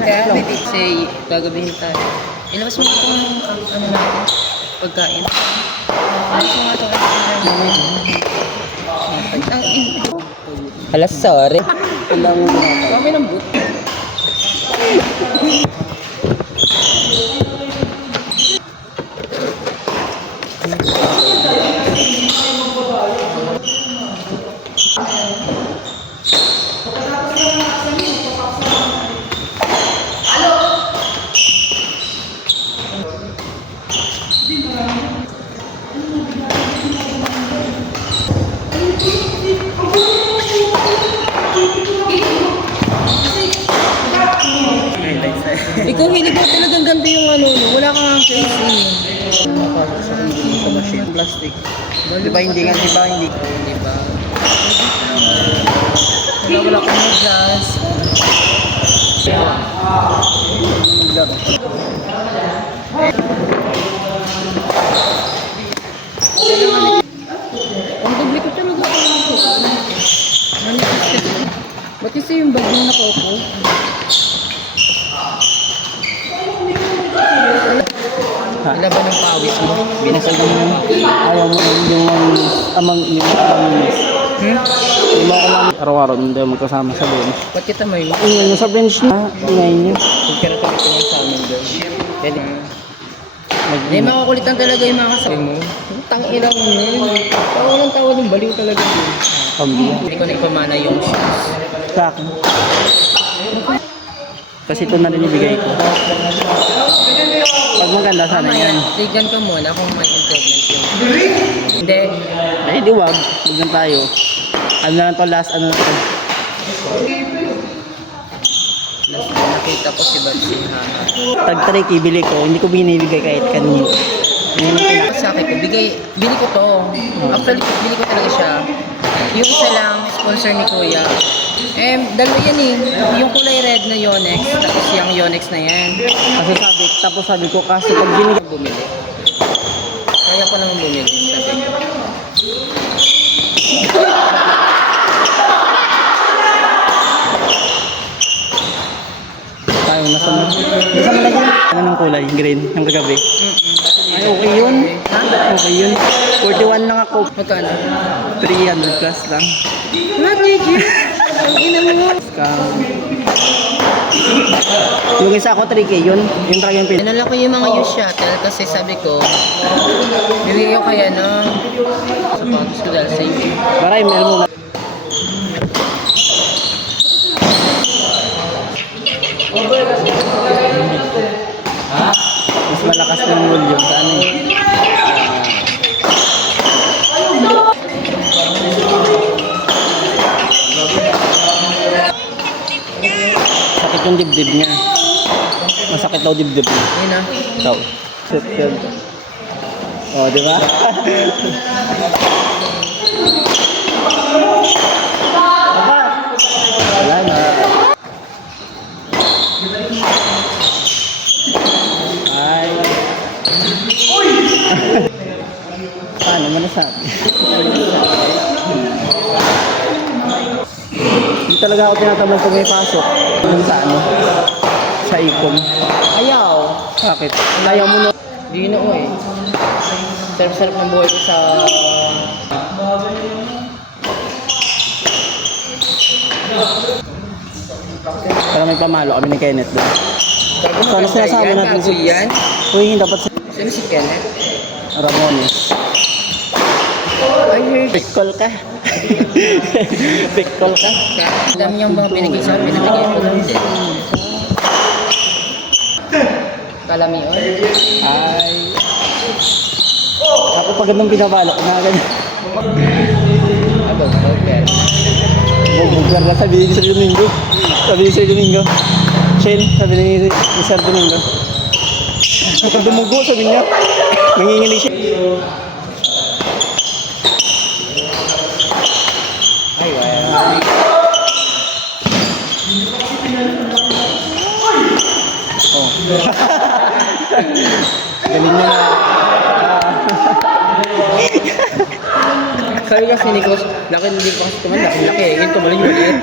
Kaya, kasi gagabihin tayo. Ilabas mo itong ano natin, pagkain. Ilabas mo nga itong alas, sorry. Kami ng boot. Ikaw hilig mo talagang ganito yung ano, no? Wala kang face eh. Sa machine, plastic. Diba hindi nga, diba hindi? Diba? Wala kang medyas. Ang dubli ko talaga. Ba't kasi yung bag yung nakaupo? Laban ng pawis mo. Binasag mo. Ayaw mo yung amang miss. Yung mga kailangan araw-araw hindi mo magkasama sa bench. Ba't kita may mo? Ingay mo sa bench na. Ingay nyo. Huwag ka na tumitingin sa amin doon. Pwede. Hindi, makakulitan talaga yung mga kasama mo. Tangina mo yun. Tawa ng tawa ng baliw talaga yun. Pambiya. Hindi ko na ipamana yung shoes. Sa akin. Kasi ito na rin ibigay ko. Pag maganda sana yan. Tignan ko muna kung may improvement yun. Hindi. Ay, di wag. Huwag lang tayo. Ano na lang to last, ano na to. Nakita ko si Batsy Hana. Tag 3 bili ko. Hindi ko binibigay kahit kanino. Sa akin ko, bili ko to. Actually, bili ko talaga siya. Yung isa lang, sponsor ni Kuya. Dalawa yan eh. Yung kulay red na Yonex, tapos yung Yonex na yan. Tapos sabi ko kasi pag binigay Bumili. Kaya ko naman bumili, sabi ko. tayo nasa mo. Nasa mo lang yan. Ano ng kulay? Green. Yung kagabi. Ay, okay yun. Okay yun. 41 lang ako. Magkano? 300 plus lang. What did you? Ang ina mo. Yung isa ako 3K yun. Yung talaga yung pin. Inala ko yung mga youth shuttle kasi sabi ko, bibigay ko kaya ng sapatos ko dahil sa inyo. Para email mo na. Mas malakas ng volume sa ano eh. Sakit yung dibdib niya. Masakit daw dibdib niya. Yun na. Ikaw. Sit yun. O, di ba? Wala na. Ay. Paano mo nasabi? Hindi talaga ako tinatabang pag may pasok. Sa ano? Sa ikon. Ayaw. Bakit? Ayaw mo na. Di na ko eh. Sarap-sarap ng buhay ko sa... Para may pamalo kami ni Kenneth doon. Gago So, ano sinasabi yan? natin Gago yan? Uy, dapat si Sino si Kenneth? Ramones. I heard. Pickle ka. Pickle ka. Dami niyang mga binigay sa akin. Pinabigay ko lang din. Kalamion? Ay. Ako pag ganun pinabalo, kumagan. Abo, okay. Buglar na sabi ni Sir Domingo. Sabi ni Sir Domingo. Shane, sabi ni Sir Domingo. Pag dumugo, sabi niya. Nangingili siya. Ay, wow. Oh. Galing niya na. Sabi kasi ni Coach, laki hindi pa kasi tumal, laki. Ngayon tumaling maliit.